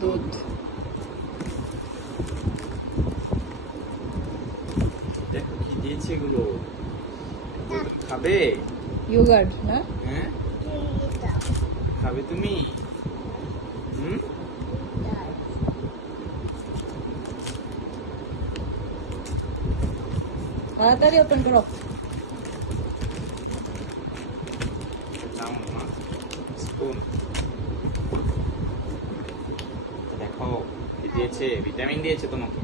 দুধ। দেখো কি দিয়েছে এগুলো, খাবে? ইয়োগার্ট না? হ্যাঁ খাবে তুমি? তাড়াতাড়ি ওপেন করো। স্পুন দেখো কি দিয়েছে, ভিটামিন দিয়েছে তোমাকে।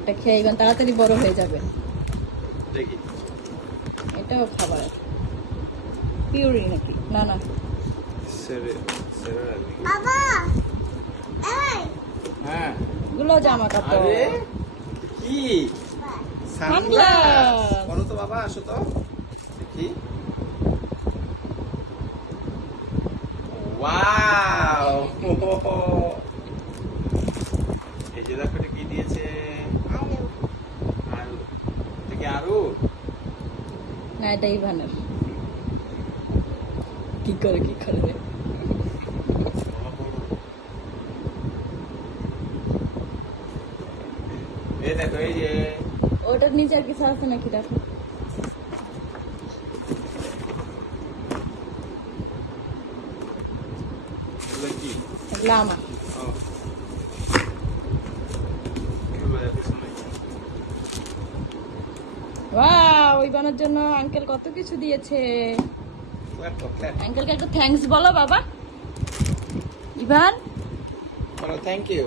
এটা খেয়ে এবার তাড়াতাড়ি বড় হয়ে যাবে। দেখি এটাও খাবার পিউরি নাকি? না না, বাবা হ্যাঁ গুলো জামা কাপড়। আরে কি সানগ্লাস বলো তো বাবা, আসো তো দেখি। ওয়াও এই যে দেখো এটা কি দিয়েছে, আরু। এটা কি আরু? না, এটা ইভানের। কি করে রে? এই দেখো এই যে ওটার নিচে আর কিছু আছে নাকি? দেখো এগুলো কি? এগুলো আমার। ও, এগুলো এর পিছনে। ওয়াও, ইভানের জন্য আঙ্কেল কত কিছু দিয়েছে। Clap তো, clap। আঙ্কেলকে একটু থ্যাঙ্কস বলো বাবা। ইভান বলো থ্যাংক ইউ।